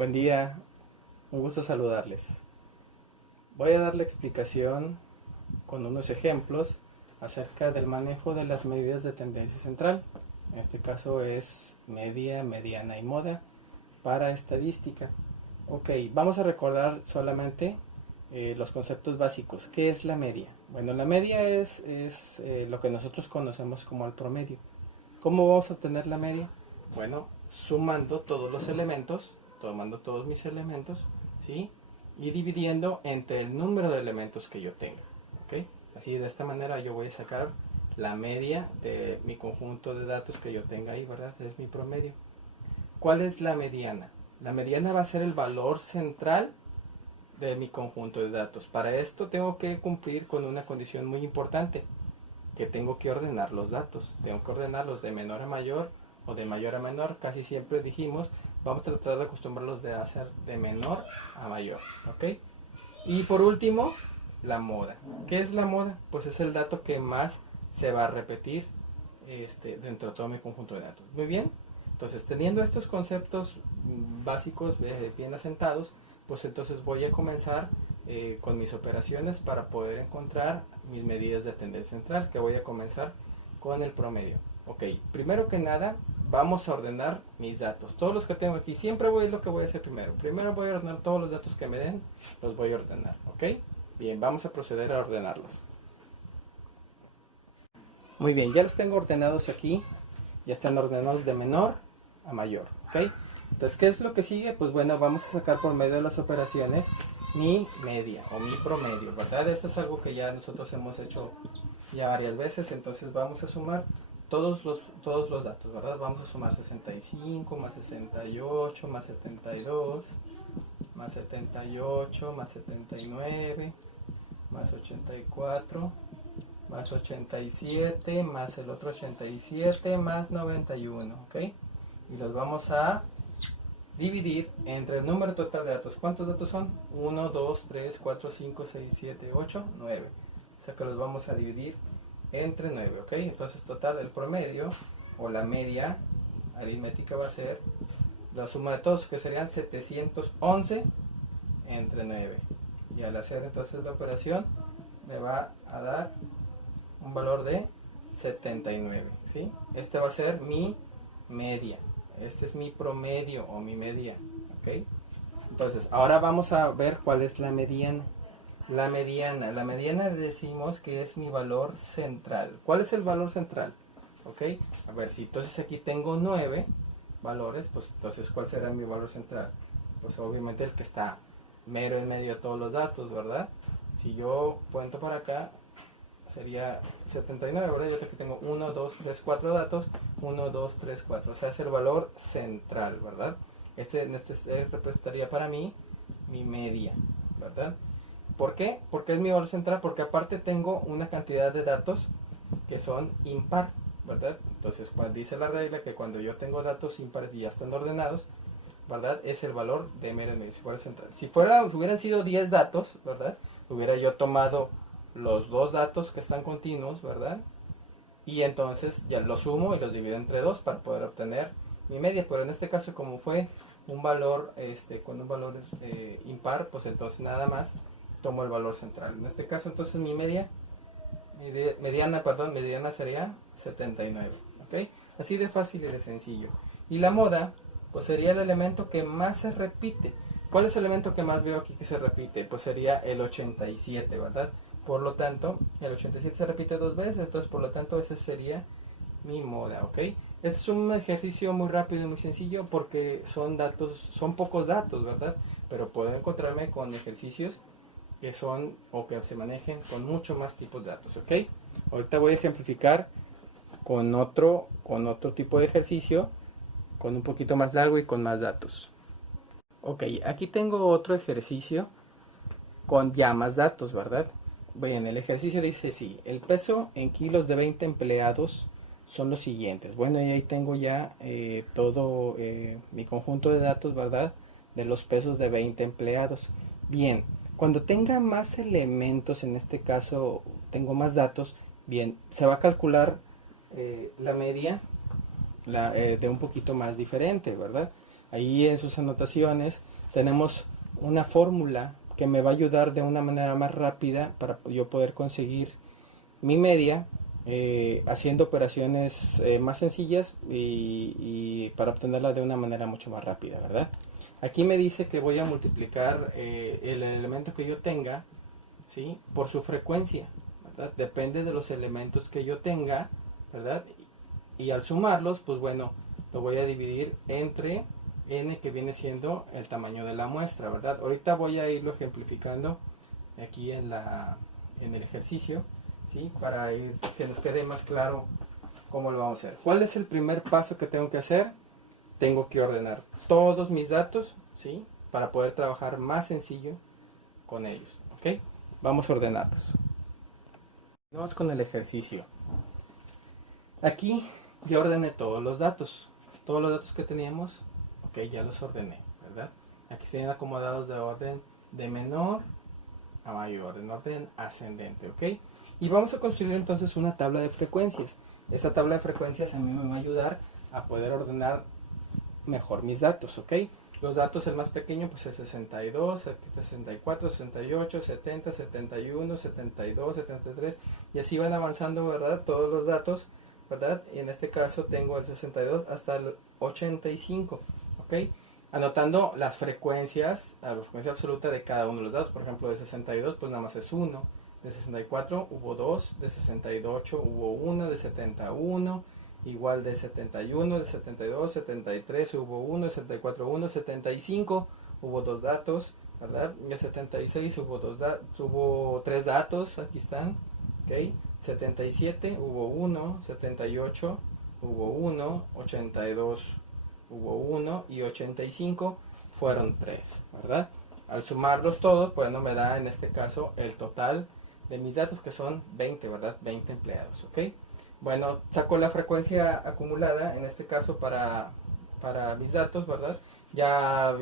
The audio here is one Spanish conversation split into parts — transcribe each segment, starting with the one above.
Buen día, un gusto saludarles. Voy a dar la explicación con unos ejemplos acerca del manejo de las medidas de tendencia central. En este caso es media, mediana y moda para estadística. Ok, vamos a recordar solamente los conceptos básicos. ¿Qué es la media? Bueno, la media es lo que nosotros conocemos como el promedio. ¿Cómo vamos a obtener la media? Bueno, sumando todos los elementos, tomando todos mis elementos, ¿sí? Y dividiendo entre el número de elementos que yo tenga, ¿ok? Así de esta manera yo voy a sacar la media de mi conjunto de datos que yo tenga ahí, ¿verdad? Es mi promedio. ¿Cuál es la mediana? La mediana va a ser el valor central de mi conjunto de datos. Para esto tengo que cumplir con una condición muy importante, que tengo que ordenar los datos. Tengo que ordenarlos de menor a mayor o de mayor a menor. Casi siempre dijimos, vamos a tratar de acostumbrarlos de hacer de menor a mayor, ¿ok? Y por último, la moda. ¿Qué es la moda? Pues es el dato que más se va a repetir dentro de todo mi conjunto de datos. Muy bien. Entonces, teniendo estos conceptos básicos bien asentados, pues entonces voy a comenzar con mis operaciones para poder encontrar mis medidas de tendencia central, que voy a comenzar con el promedio. Ok, primero que nada, vamos a ordenar mis datos. Todos los que tengo aquí, siempre voy a lo que voy a hacer primero. Primero voy a ordenar todos los datos que me den, los voy a ordenar, ¿ok? Bien, vamos a proceder a ordenarlos. Muy bien, ya los tengo ordenados aquí. Ya están ordenados de menor a mayor, ¿ok? Entonces, ¿qué es lo que sigue? Pues bueno, vamos a sacar por medio de las operaciones mi media o mi promedio, ¿verdad? Esto es algo que ya nosotros hemos hecho ya varias veces, entonces vamos a sumar todos los datos, ¿verdad? Vamos a sumar 65 más 68 más 72 más 78 más 79 más 84 más 87 más el otro 87 más 91, ¿ok? Y los vamos a dividir entre el número total de datos. ¿Cuántos datos son? 1, 2, 3, 4, 5, 6, 7, 8, 9. O sea que los vamos a dividir entre 9, ¿ok? Entonces total el promedio o la media aritmética va a ser la suma de todos, que serían 711 entre 9. Y al hacer entonces la operación me va a dar un valor de 79, ¿sí? Este va a ser mi media. Este es mi promedio o mi media, ¿ok? Entonces, ahora vamos a ver cuál es la mediana. La mediana decimos que es mi valor central. ¿Cuál es el valor central? ¿Ok? A ver, si entonces aquí tengo 9 valores, pues entonces ¿cuál será mi valor central? Pues obviamente el que está mero en medio de todos los datos, ¿verdad? Si yo cuento para acá, sería 79, ¿verdad? Yo aquí tengo 1, 2, 3, 4 datos, 1, 2, 3, 4, o sea, es el valor central, ¿verdad? Este representaría para mí mi media, ¿verdad? ¿Por qué? Porque es mi valor central, porque aparte tengo una cantidad de datos que son impar, ¿verdad? Entonces, dice la regla que cuando yo tengo datos impares y ya están ordenados, ¿verdad? Es el valor de mero en medio, si fuera central. Si hubieran sido 10 datos, ¿verdad? Hubiera yo tomado los dos datos que están continuos, ¿verdad? Y entonces ya los sumo y los divido entre 2 para poder obtener mi media. Pero en este caso, como fue un valor con un valor impar, pues entonces nada más tomo el valor central. En este caso, entonces mi mediana sería 79, ¿ok? Así de fácil y de sencillo. Y la moda, pues sería el elemento que más se repite. ¿Cuál es el elemento que más veo aquí que se repite? Pues sería el 87, ¿verdad? Por lo tanto, el 87 se repite dos veces, entonces por lo tanto ese sería mi moda, ¿ok? Este es un ejercicio muy rápido y muy sencillo porque son pocos datos, ¿verdad? Pero puedo encontrarme con ejercicios que son o que se manejen con mucho más tipos de datos, ¿ok? Ahorita voy a ejemplificar con otro tipo de ejercicio, con un poquito más largo y con más datos. Ok, aquí tengo otro ejercicio con ya más datos, ¿verdad? Bien, el ejercicio dice sí, el peso en kilos de 20 empleados son los siguientes. Bueno, y ahí tengo ya todo mi conjunto de datos, ¿verdad? De los pesos de 20 empleados. Bien, cuando tenga más elementos, en este caso tengo más datos, bien, se va a calcular la media de un poquito más diferente, ¿verdad? ahí en sus anotaciones tenemos una fórmula que me va a ayudar de una manera más rápida para yo poder conseguir mi media, haciendo operaciones más sencillas y para obtenerla de una manera mucho más rápida, ¿verdad? Aquí me dice que voy a multiplicar el elemento que yo tenga, ¿sí?, por su frecuencia, ¿verdad? Depende de los elementos que yo tenga, ¿verdad? Y al sumarlos, pues bueno, lo voy a dividir entre n, que viene siendo el tamaño de la muestra, ¿verdad? Ahorita voy a irlo ejemplificando aquí en el ejercicio, ¿sí?, para que nos quede más claro cómo lo vamos a hacer. ¿Cuál es el primer paso que tengo que hacer? Tengo que ordenar todos mis datos, ¿sí?, para poder trabajar más sencillo con ellos, ¿ok? Vamos a ordenarlos. Vamos con el ejercicio. Aquí ya ordené todos los datos que teníamos, ok, ya los ordené, ¿verdad? Aquí se están acomodados de orden de menor a mayor, en orden ascendente, ¿ok? Y vamos a construir entonces una tabla de frecuencias. Esta tabla de frecuencias a mí me va a ayudar a poder ordenar mejor mis datos, ¿ok? Los datos, el más pequeño pues es 62, 64, 68, 70, 71, 72, 73 y así van avanzando, ¿verdad? Todos los datos, ¿verdad? Y en este caso tengo el 62 hasta el 85, ¿ok? Anotando las frecuencias, la frecuencia absoluta de cada uno de los datos. Por ejemplo, de 62 pues nada más es 1, de 64 hubo 2, de 68 hubo 1, de 71 igual, de 71, de 72, 73 hubo 1, de 74 1, 75 hubo 2 datos, ¿verdad? De 76 hubo 3 datos, aquí están, ¿ok? 77 hubo 1, 78 hubo 1, 82 hubo 1 y 85 fueron 3, ¿verdad? Al sumarlos todos, pues no me da en este caso el total de mis datos, que son 20, ¿verdad? 20 empleados, ¿ok? Bueno, saco la frecuencia acumulada, en este caso para mis datos, ¿verdad? Ya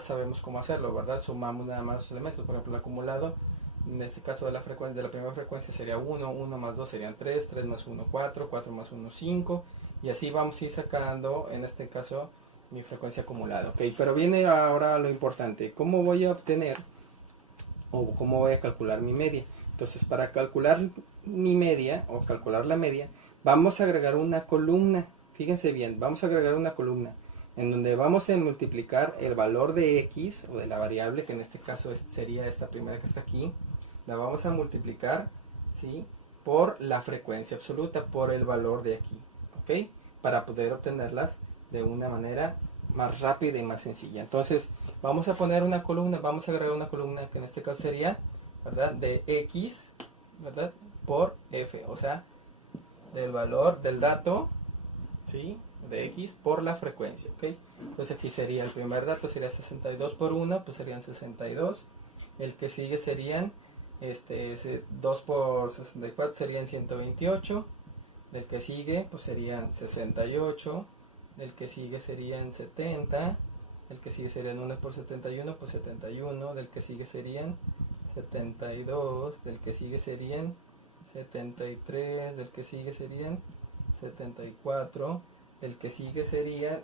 sabemos cómo hacerlo, ¿verdad? Sumamos nada más los elementos. Por ejemplo, el acumulado, en este caso de la primera frecuencia sería 1, 1 más 2 serían 3, 3 más 1 4, 4 más 1 5, y así vamos a ir sacando, en este caso, mi frecuencia acumulada, ¿ok? Pero viene ahora lo importante, ¿cómo voy a obtener o cómo voy a calcular mi media? Entonces, para calcular mi media o calcular la media, vamos a agregar una columna. Fíjense bien, vamos a agregar una columna en donde vamos a multiplicar el valor de x o de la variable, que en este caso sería esta primera que está aquí, la vamos a multiplicar, ¿sí?, por la frecuencia absoluta, por el valor de aquí, ¿ok? Para poder obtenerlas de una manera más rápida y más sencilla. Entonces, vamos a poner una columna, vamos a agregar una columna que en este caso sería, ¿verdad?, de x, ¿verdad?, por f, o sea, del valor del dato, ¿sí?, de x por la frecuencia, ¿ok? Entonces aquí sería el primer dato, sería 62 por 1, pues serían 62. El que sigue serían 2 por 64 serían 128. Del que sigue pues serían 68. Del que sigue serían 70. El que sigue serían 1 por 71, pues 71. Del que sigue serían 72. Del que sigue serían 73. Del que sigue serían 74. El que sigue serían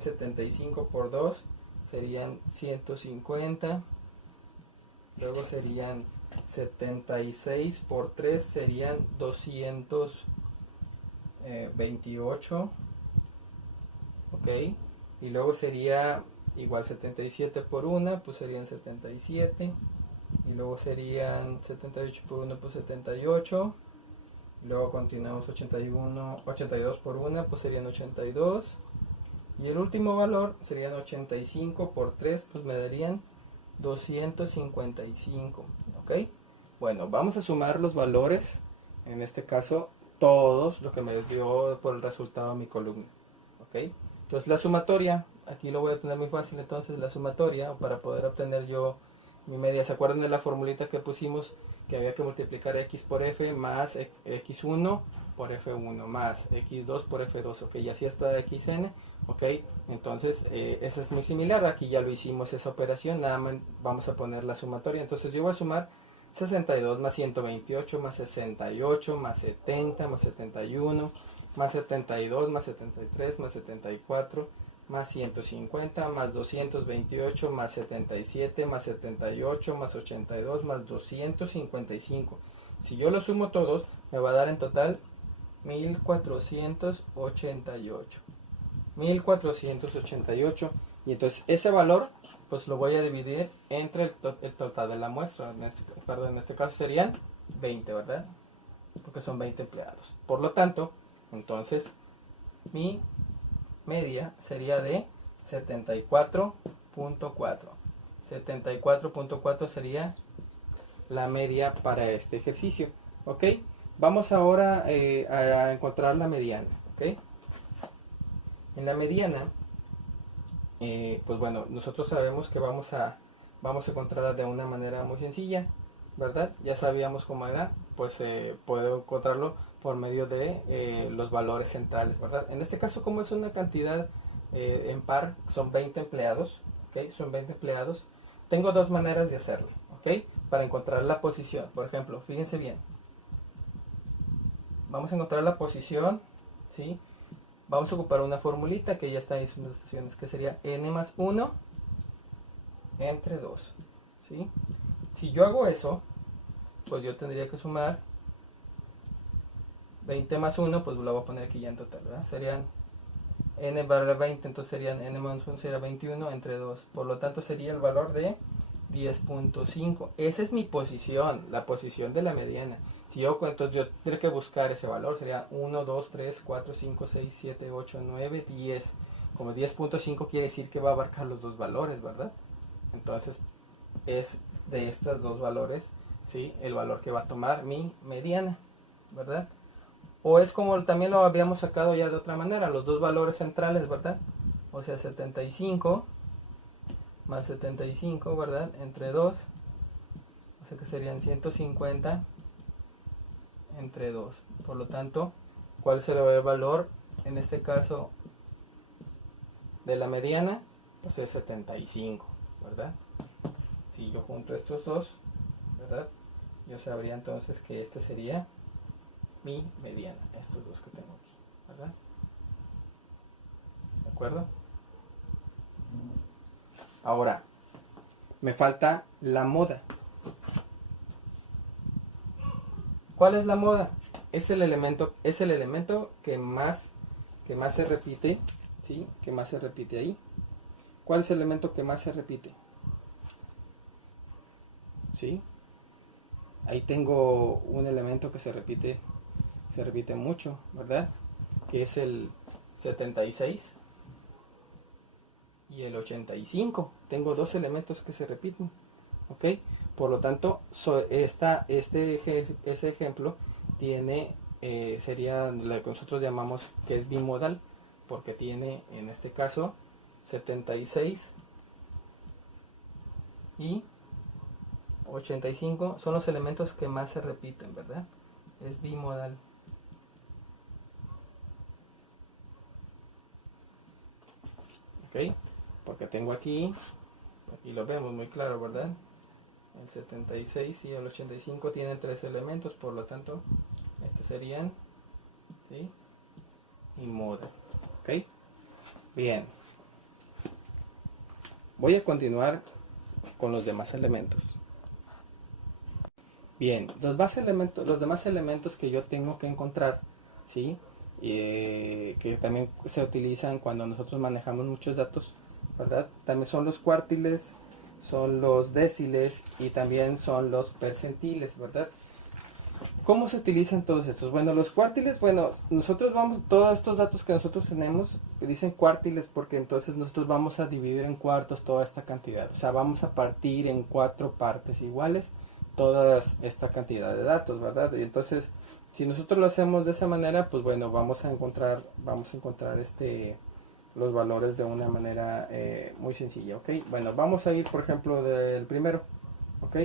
75 por 2, serían 150. Luego serían 76 por 3, serían 228. Ok. Y luego sería igual 77 por 1, pues serían 77. Y luego serían 78 por 1, pues 78. Luego continuamos 82 por 1, pues serían 82. Y el último valor serían 85 por 3, pues me darían 255. ¿Ok? Bueno, vamos a sumar los valores, en este caso, todos lo que me dio por el resultado de mi columna. ¿Ok? Entonces la sumatoria, aquí lo voy a tener muy fácil, entonces la sumatoria, para poder obtener yo mi media. ¿Se acuerdan de la formulita que pusimos? Que había que multiplicar x por f más x1 por f1 más x2 por f2, ok, y así hasta xn, ok. Entonces eso es muy similar, aquí ya lo hicimos esa operación, nada más vamos a poner la sumatoria. Entonces yo voy a sumar 62 más 128 más 68 más 70 más 71 más 72 más 73 más 74 más 150, más 228, más 77, más 78, más 82, más 255. Si yo lo sumo todos, me va a dar en total 1488. 1488. Y entonces ese valor, pues lo voy a dividir entre el total de la muestra. En este caso serían 20, ¿verdad? Porque son 20 empleados. Por lo tanto, entonces, mi media sería de 74.4. 74.4 sería la media para este ejercicio. ¿Ok? Vamos ahora a encontrar la mediana. ¿Ok? En la mediana, pues bueno, nosotros sabemos que vamos a encontrarla de una manera muy sencilla, ¿verdad? Ya sabíamos cómo era, pues puedo encontrarlo por medio de los valores centrales, ¿verdad? En este caso, como es una cantidad en par, son 20 empleados, ¿ok? Son 20 empleados. Tengo dos maneras de hacerlo, ¿ok? Para encontrar la posición. Por ejemplo, fíjense bien. Vamos a encontrar la posición, ¿sí? Vamos a ocupar una formulita que ya está en sus ilustraciones, que sería n más 1 entre 2, ¿sí? Si yo hago eso, pues yo tendría que sumar 20 más 1, pues lo voy a poner aquí ya en total, ¿verdad? Serían n barra 20, entonces serían n más 1 sería 21 entre 2. Por lo tanto sería el valor de 10.5. Esa es mi posición, la posición de la mediana. Si yo cuento, yo tendría que buscar ese valor. Sería 1, 2, 3, 4, 5, 6, 7, 8, 9, 10. Como 10.5 quiere decir que va a abarcar los dos valores, ¿verdad? Entonces es de estos dos valores, ¿sí? El valor que va a tomar mi mediana, ¿verdad? O es como también lo habíamos sacado ya de otra manera, los dos valores centrales, ¿verdad? O sea, 75 más 75, ¿verdad? Entre 2, o sea que serían 150 entre 2. Por lo tanto, ¿cuál será el valor en este caso de la mediana? Pues es 75, ¿verdad? Si yo junto estos dos, ¿verdad? Yo sabría entonces que este sería mi mediana, estos dos que tengo aquí, ¿verdad? ¿De acuerdo? Ahora, me falta la moda. ¿Cuál es la moda? Es el elemento que más se repite, ¿sí? Que más se repite ahí. ¿Cuál es el elemento que más se repite? ¿Sí? Ahí tengo un elemento que se repite mucho, ¿verdad? Que es el 76 y el 85. Tengo dos elementos que se repiten, ¿ok? Por lo tanto, ese ejemplo tiene, sería lo que nosotros llamamos que es bimodal, porque tiene en este caso 76 y 85 son los elementos que más se repiten, ¿verdad? Es bimodal. ¿Ok? Porque tengo aquí lo vemos muy claro, ¿verdad? El 76 y el 85 tienen tres elementos, por lo tanto, estos serían, ¿sí? Y moda. ¿Ok? Bien. Voy a continuar con los demás elementos. Bien, los demás elementos que yo tengo que encontrar, ¿sí? Que también se utilizan cuando nosotros manejamos muchos datos, ¿verdad? También son los cuartiles, son los déciles y también son los percentiles, ¿verdad? ¿Cómo se utilizan todos estos? Bueno, los cuartiles, bueno, nosotros todos estos datos que nosotros tenemos, dicen cuartiles porque entonces nosotros vamos a dividir en cuartos toda esta cantidad. O sea, vamos a partir en 4 partes iguales toda esta cantidad de datos, ¿verdad? Y entonces, si nosotros lo hacemos de esa manera, pues bueno, vamos a encontrar los valores de una manera muy sencilla, ¿ok? Bueno, vamos a ir, por ejemplo, del primero, ¿ok?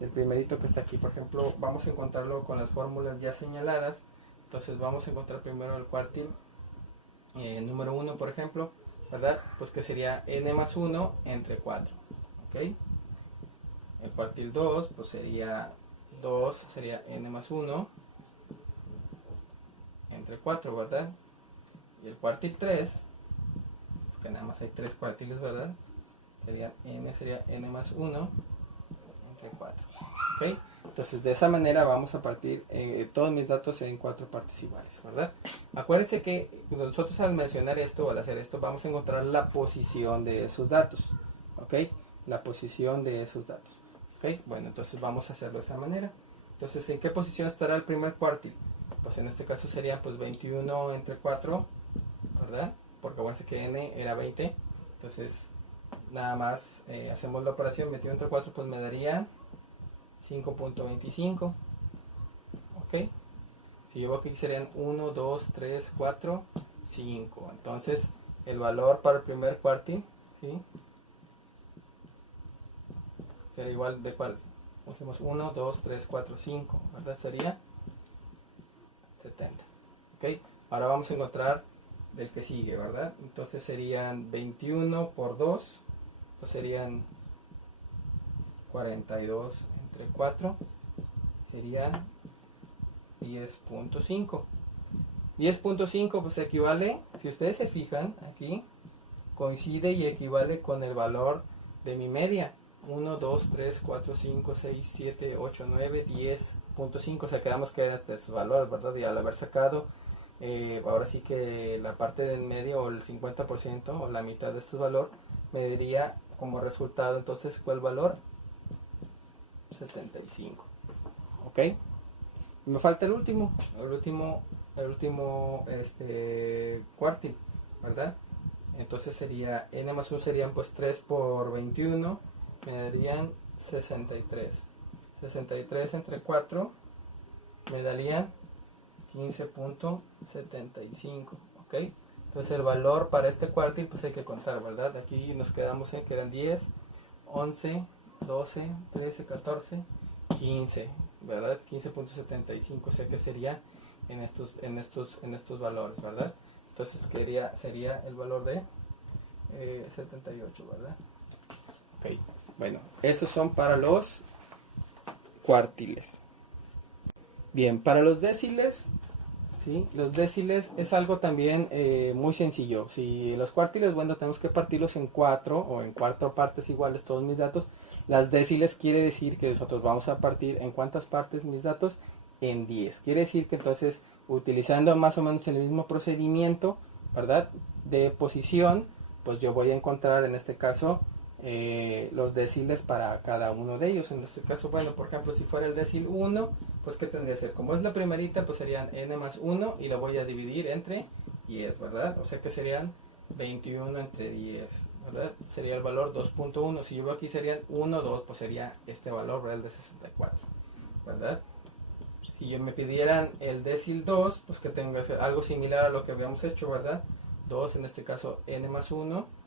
El primerito que está aquí, por ejemplo, vamos a encontrarlo con las fórmulas ya señaladas. Entonces vamos a encontrar primero el cuartil número 1, por ejemplo, ¿verdad? Pues que sería n más 1 entre 4, ¿ok? El cuartil 2, pues sería n más 1 entre 4, ¿verdad? Y el cuartil 3 porque nada más hay 3 cuartiles, ¿verdad? Sería n más 1 entre 4. ¿Ok? Entonces de esa manera vamos a partir todos mis datos en 4 partes iguales, ¿verdad? Acuérdense que nosotros al mencionar esto o al hacer esto vamos a encontrar la posición de esos datos, ¿ok? La posición de esos datos, ¿ok? Bueno, entonces vamos a hacerlo de esa manera. Entonces, ¿en qué posición estará el primer cuartil? Pues en este caso sería pues 21 entre 4, ¿verdad? Porque acuérdense que n era 20, entonces nada más hacemos la operación 21 entre 4, pues me daría 5.25. Ok, si yo aquí serían 1, 2, 3, 4, 5. Entonces el valor para el primer cuartil, ¿sí? Sería igual de cuál. Hacemos 1, 2, 3, 4, 5, ¿verdad? Sería 70. Ok, ahora vamos a encontrar del que sigue, ¿verdad? Entonces serían 21 por 2, pues serían 42 entre 4, serían 10.5. 10.5 pues equivale, si ustedes se fijan aquí, coincide y equivale con el valor de mi media. 1, 2, 3, 4, 5, 6, 7, 8, 9, 10.5. O sea, quedamos que era este su valor, ¿verdad? Y al haber sacado, ahora sí que la parte del medio o el 50% o la mitad de este valor, me daría como resultado entonces, ¿cuál valor? 75. ¿Ok? Me falta el último cuartil, ¿verdad? Entonces sería n más 1 serían pues 3 por 21, me darían 63. 63 entre 4 me darían 15.75, ¿ok? Entonces el valor para este cuartil pues hay que contar, ¿verdad? Aquí nos quedamos en que eran 10, 11, 12, 13, 14, 15, ¿verdad? 15.75, o sea que sería en estos valores, ¿verdad? Entonces sería el valor de 78, ¿verdad? Ok, bueno, esos son para los cuartiles. Bien, para los déciles, ¿sí? Los déciles es algo también muy sencillo. Si los cuartiles, bueno, tenemos que partirlos en 4 o en 4 partes iguales todos mis datos. Las déciles quiere decir que nosotros vamos a partir en cuántas partes mis datos, en 10. Quiere decir que entonces, utilizando más o menos el mismo procedimiento, ¿verdad? De posición, pues yo voy a encontrar en este caso los déciles para cada uno de ellos. En este caso, bueno, por ejemplo, si fuera el décil 1, pues ¿qué tendría que ser? Como es la primerita, pues serían n más 1 y la voy a dividir entre 10, ¿verdad? O sea que serían 21 entre 10, ¿verdad? Sería el valor 2.1. Si yo veo aquí serían 1, 2, pues sería este valor, ¿verdad? El de 64, ¿verdad? Si yo me pidieran el décil 2, pues que tenga que ser algo similar a lo que habíamos hecho, ¿verdad? 2, en este caso n más 1,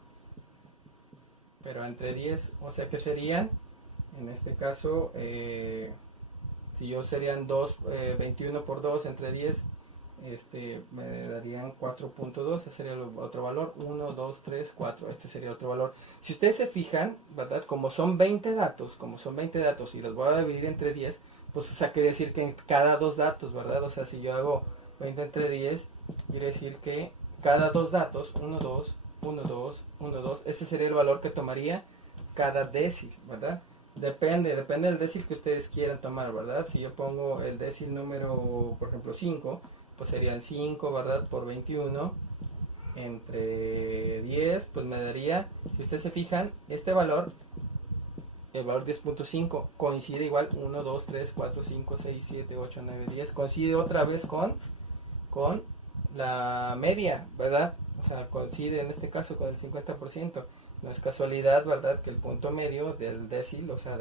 pero entre 10, o sea que serían, en este caso, si yo serían 21 por 2 entre 10, me darían 4.2, ese sería el otro valor, 1, 2, 3, 4, este sería otro valor. Si ustedes se fijan, ¿verdad? Como son 20 datos y los voy a dividir entre 10, pues o sea, quiere decir que en cada dos datos, ¿verdad? O sea, si yo hago 20 entre 10, quiere decir que cada dos datos, 1, 2, 1, 2, 1, 2, ese sería el valor que tomaría cada décil, ¿verdad? Depende del décil que ustedes quieran tomar, ¿verdad? Si yo pongo el décil número, por ejemplo, 5, pues serían 5, ¿verdad? Por 21 entre 10, pues me daría, si ustedes se fijan, este valor, el valor 10.5, coincide igual 1, 2, 3, 4, 5, 6, 7, 8, 9, 10, coincide otra vez con la media, ¿verdad? O sea, coincide en este caso con el 50%. No es casualidad, ¿verdad?, que el punto medio del décil, o sea,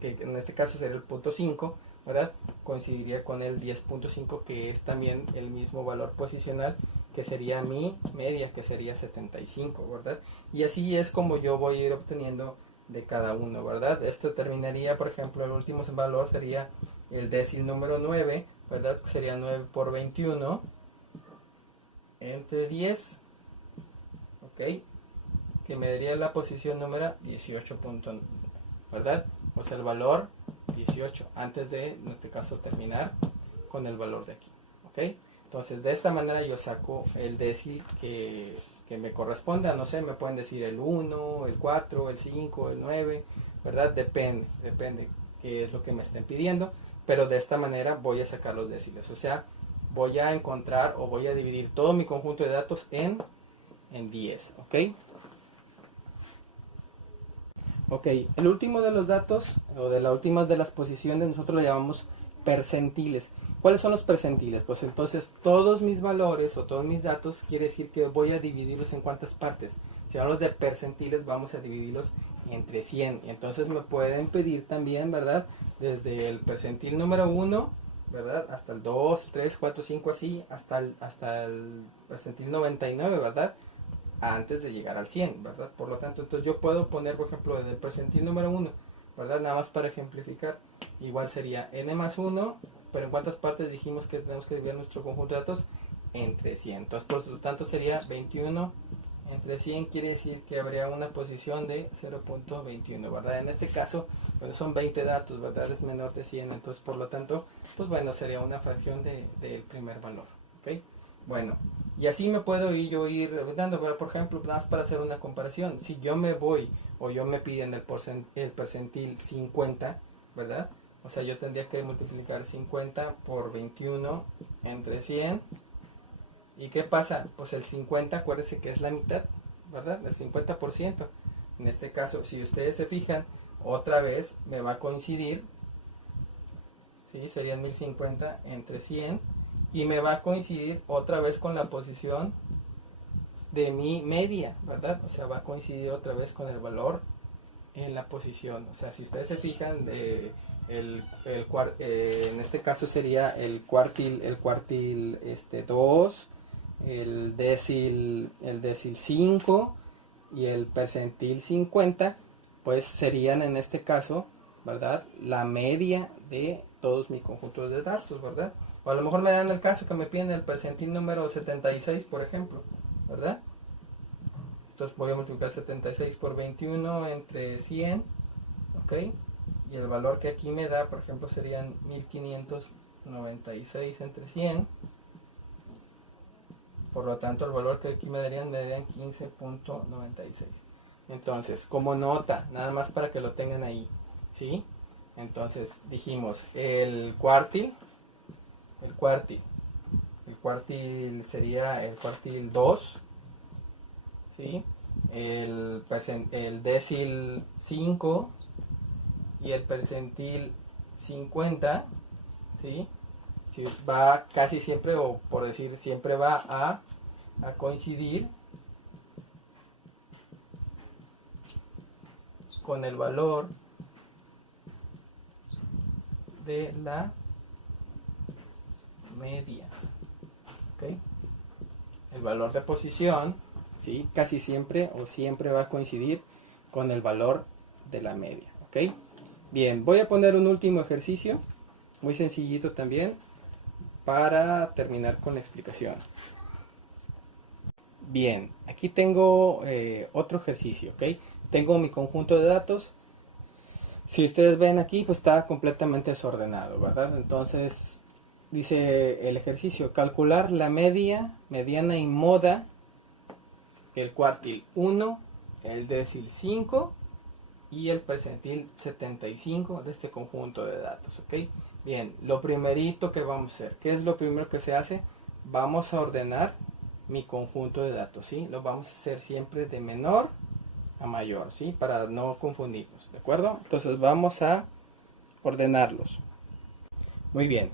que en este caso sería el punto 5, ¿verdad?, coincidiría con el 10.5, que es también el mismo valor posicional, que sería mi media, que sería 75, ¿verdad? Y así es como yo voy a ir obteniendo de cada uno, ¿verdad? Esto terminaría, por ejemplo, el último valor sería el décil número 9, ¿verdad? Sería 9 por 21 entre 10, ¿ok? Que me daría la posición número 18.9, ¿verdad? O sea, el valor 18, antes de, en este caso, terminar con el valor de aquí, ¿ok? Entonces, de esta manera yo saco el décil que que me corresponda, no sé, me pueden decir el 1, el 4, el 5, el 9, ¿verdad? Depende qué es lo que me estén pidiendo, pero de esta manera voy a sacar los déciles, o sea, voy a encontrar o voy a dividir todo mi conjunto de datos en 10, ¿ok? Ok, el último de los datos, o de las últimas de las posiciones, nosotros le llamamos percentiles. ¿Cuáles son los percentiles? Pues entonces todos mis valores o todos mis datos quiere decir que voy a dividirlos en cuántas partes. Si hablamos de percentiles, vamos a dividirlos entre 100. Entonces me pueden pedir también, ¿verdad? Desde el percentil número 1, ¿verdad? Hasta el 2, 3, 4, 5, así, hasta el percentil 99, ¿verdad? Antes de llegar al 100, ¿verdad? Por lo tanto, entonces yo puedo poner, por ejemplo, desde el percentil número 1, ¿verdad? Nada más para ejemplificar. Igual sería n más 1, pero ¿en cuántas partes dijimos que tenemos que dividir nuestro conjunto de datos? Entre 100. Entonces, por lo tanto, sería 21 entre 100, quiere decir que habría una posición de 0.21, ¿verdad? En este caso, bueno, son 20 datos, ¿verdad? Es menor de 100, entonces, por lo tanto, pues bueno, sería una fracción del primer valor, ¿ok? Bueno, y así me puedo ir dando, pero por ejemplo, nada más para hacer una comparación, si yo me voy o yo me piden el percentil 50, ¿verdad? O sea, yo tendría que multiplicar 50 por 21 entre 100. ¿Y qué pasa? Pues el 50, acuérdense que es la mitad, ¿verdad? El 50%. En este caso, si ustedes se fijan, otra vez me va a coincidir, ¿sí? Serían 1050 entre 100. Y me va a coincidir otra vez con la posición de mi media, ¿verdad? O sea, va a coincidir otra vez con el valor en la posición. O sea, si ustedes se fijan, en este caso sería el cuartil 2, el decil 5 y el percentil 50, pues serían en este caso, ¿verdad? La media de todos mis conjuntos de datos, ¿verdad? O a lo mejor me dan el caso que me piden el percentil número 76, por ejemplo, ¿verdad? Entonces voy a multiplicar 76 por 21 entre 100, ¿ok? Y el valor que aquí me da, por ejemplo, serían 1596 entre 100. Por lo tanto, el valor que aquí me darían 15.96. Entonces, como nota, nada más para que lo tengan ahí, ¿sí? Entonces, dijimos, el cuartil sería el cuartil 2, ¿sí? El decil 5 y el percentil 50, ¿sí? Si va casi siempre, o por decir siempre, va a coincidir con el valor de la media, ¿ok? El valor de posición, ¿sí? Casi siempre o siempre va a coincidir con el valor de la media, ¿ok? Bien, voy a poner un último ejercicio, muy sencillito también, para terminar con la explicación. Bien, aquí tengo otro ejercicio, ¿ok? Tengo mi conjunto de datos. Si ustedes ven aquí, pues está completamente desordenado, ¿verdad? Entonces, dice el ejercicio, calcular la media, mediana y moda, el cuartil 1, el decil 5 y el percentil 75 de este conjunto de datos, ¿ok? Bien, lo primerito que vamos a hacer, ¿qué es lo primero que se hace? Vamos a ordenar mi conjunto de datos, ¿sí? Lo vamos a hacer siempre de menor a mayor, ¿sí? Para no confundirnos, ¿de acuerdo? Entonces vamos a ordenarlos. Muy bien,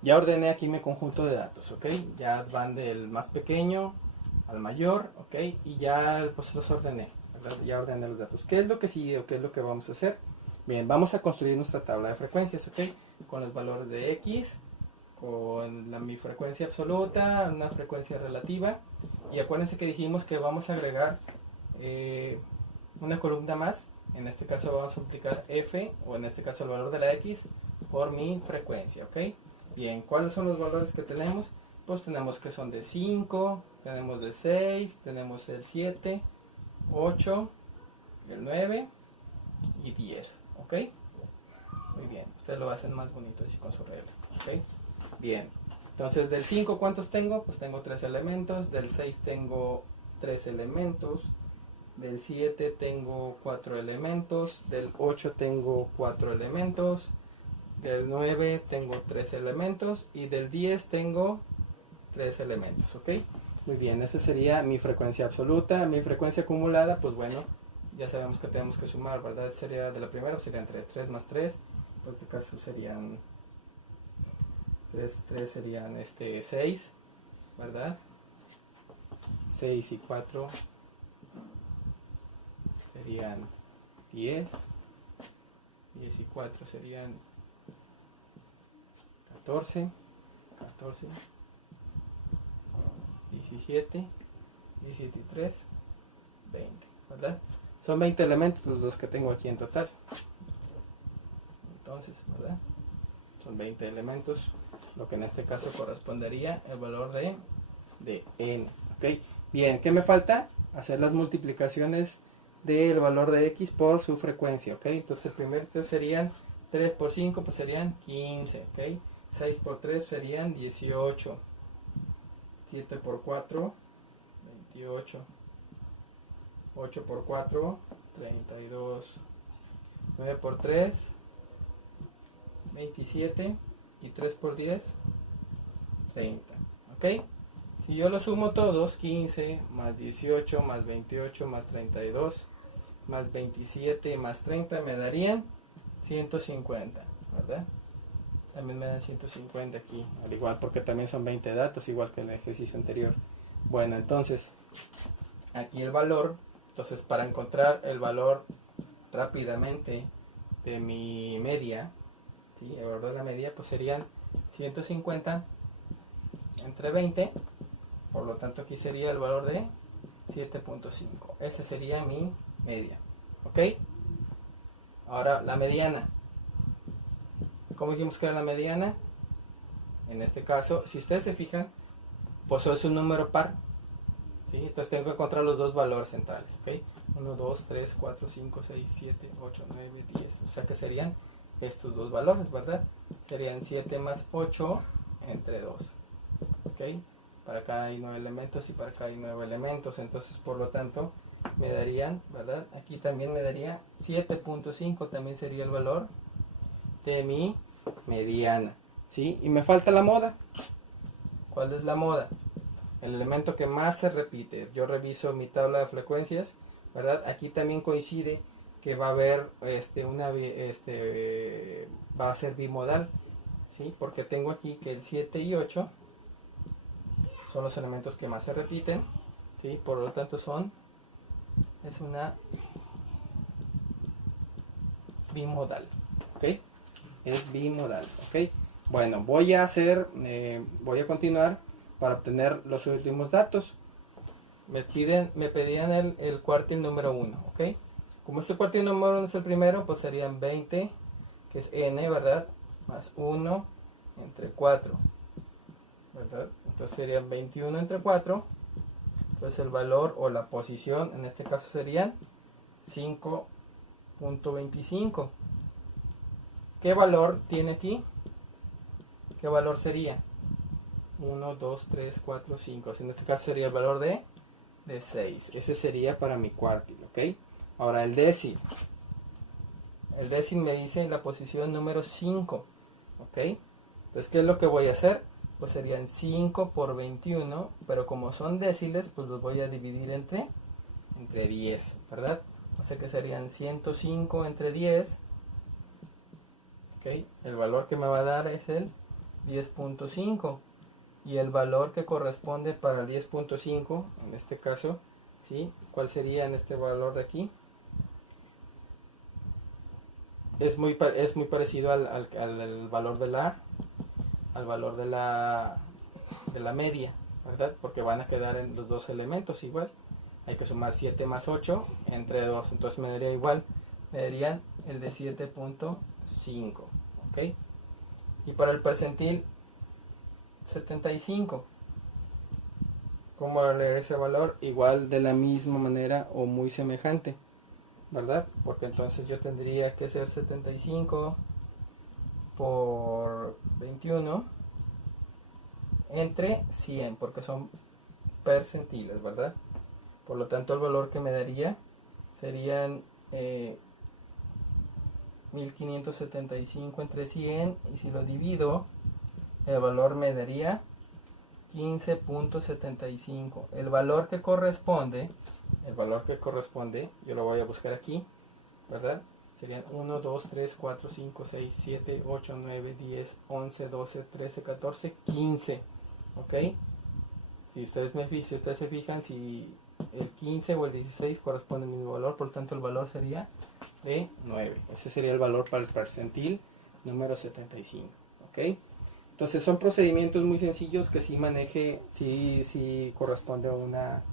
ya ordené aquí mi conjunto de datos, ¿ok? Ya van del más pequeño al mayor, ¿ok? Y ya pues los ordené, ¿verdad? Ya ordené los datos. ¿Qué es lo que sigue o qué es lo que vamos a hacer? Bien, vamos a construir nuestra tabla de frecuencias, ¿ok? Con los valores de X, con mi frecuencia absoluta, una frecuencia relativa. Y acuérdense que dijimos que vamos a agregar una columna más. En este caso vamos a multiplicar F, o en este caso el valor de la X, por mi frecuencia, ¿ok? Bien, ¿cuáles son los valores que tenemos? Pues tenemos que son de 5, tenemos de 6, tenemos el 7, 8, el 9 y 10, ¿ok? Muy bien, ustedes lo hacen más bonito así con su regla, ¿ok? Bien, entonces del 5, ¿cuántos tengo? Pues tengo 3 elementos, del 6 tengo 3 elementos, del 7 tengo 4 elementos, del 8 tengo 4 elementos, del 9 tengo 3 elementos y del 10 tengo 3 elementos, ¿ok? Muy bien, esa sería mi frecuencia absoluta. Mi frecuencia acumulada, pues bueno, ya sabemos que tenemos que sumar, ¿verdad? Sería de la primera, serían 3, 3 más 3, en este caso serían 3 serían 6, ¿verdad? 6 y 4 serían 10, 10 y 4 serían 14, 14, 17, 17 y 3, 20, ¿verdad? Son 20 elementos los que tengo aquí en total. Entonces, ¿verdad? Son 20 elementos, lo que en este caso correspondería el valor de n, ¿ok? Bien, ¿qué me falta? Hacer las multiplicaciones del valor de x por su frecuencia, ¿ok? Entonces el primero serían 3 por 5, pues serían 15, ¿ok? 6 por 3 serían 18, 7 por 4, 28, 8 por 4, 32, 9 por 3, 27 y 3 por 10, 30, ¿ok? Si yo lo sumo todos, 15 más 18 más 28 más 32 más 27 más 30 me darían 150, ¿verdad? También me dan 150 aquí, al igual porque también son 20 datos, igual que en el ejercicio anterior. Bueno, entonces, aquí el valor, entonces para encontrar el valor rápidamente de mi media, ¿sí? El valor de la media, pues serían 150 entre 20, por lo tanto aquí sería el valor de 7.5. Ese sería mi media, ¿ok? Ahora la mediana. ¿Cómo dijimos que era la mediana? En este caso, si ustedes se fijan, pues es un número par, ¿sí? Entonces tengo que encontrar los dos valores centrales, ¿ok? 1, 2, 3, 4, 5, 6, 7, 8, 9, 10. O sea que serían estos dos valores, ¿verdad? Serían 7 más 8 entre 2, ¿ok? Para acá hay 9 elementos y para acá hay 9 elementos, entonces por lo tanto me darían, ¿verdad? Aquí también me daría 7.5, también sería el valor de mi mediana, ¿sí? Y me falta la moda. ¿Cuál es la moda? El elemento que más se repite. Yo reviso mi tabla de frecuencias, ¿verdad? Aquí también coincide que va a haber va a ser bimodal, ¿sí? Porque tengo aquí que el 7 y 8 son los elementos que más se repiten, ¿sí? Por lo tanto es una bimodal, ¿ok? Es bimodal, ¿ok? Bueno, voy a continuar para obtener los últimos datos. Me pedían el cuartil número 1, ¿ok? Como este cuartil número 1 es el primero, pues serían 20, que es n, ¿verdad? Más 1 entre 4, ¿verdad? Entonces serían 21 entre 4. Entonces el valor o la posición en este caso serían 5.25. ¿Qué valor tiene aquí? ¿Qué valor sería? 1, 2, 3, 4, 5. En este caso sería el valor de 6. Ese sería para mi cuartil, ¿ok? Ahora el décil. El décil me dice la posición número 5, ¿ok? Entonces, ¿qué es lo que voy a hacer? Pues serían 5 por 21, pero como son déciles, pues los voy a dividir entre 10, ¿verdad? O sea que serían 105 entre 10, ¿ok? El valor que me va a dar es el 10.5. Y el valor que corresponde para el 10.5, en este caso, ¿sí? ¿Cuál sería en este valor de aquí? Es muy parecido al valor de la media, ¿verdad? Porque van a quedar en los dos elementos igual. Hay que sumar 7 más 8 entre 2, entonces me daría igual, me darían el de 7.5, ¿ok? Y para el percentil 75, ¿cómo leer ese valor? Igual de la misma manera o muy semejante, ¿verdad? Porque entonces yo tendría que ser 75 por 21 entre 100, porque son percentiles, ¿verdad? Por lo tanto, el valor que me daría serían 1575 entre 100, y si lo divido, el valor me daría 15.75. El valor que corresponde, yo lo voy a buscar aquí, ¿verdad? Serían 1, 2, 3, 4, 5, 6, 7, 8, 9, 10, 11, 12, 13, 14, 15. ¿Ok? Si ustedes se fijan, si el 15 o el 16 corresponde al mismo valor, por lo tanto el valor sería de 9. Ese sería el valor para el percentil número 75. ¿Ok? Entonces son procedimientos muy sencillos que sí corresponde a una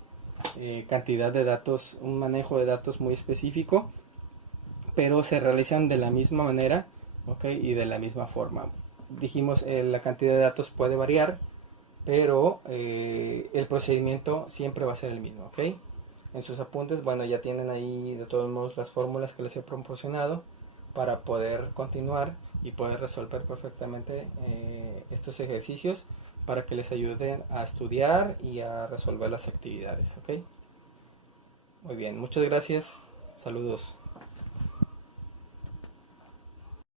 cantidad de datos, un manejo de datos muy específico, pero se realizan de la misma manera, ¿ok? Y de la misma forma. Dijimos, la cantidad de datos puede variar, pero el procedimiento siempre va a ser el mismo, ¿ok? En sus apuntes, bueno, ya tienen ahí de todos modos las fórmulas que les he proporcionado para poder continuar y poder resolver perfectamente estos ejercicios para que les ayuden a estudiar y a resolver las actividades, ¿ok? Muy bien, muchas gracias, saludos.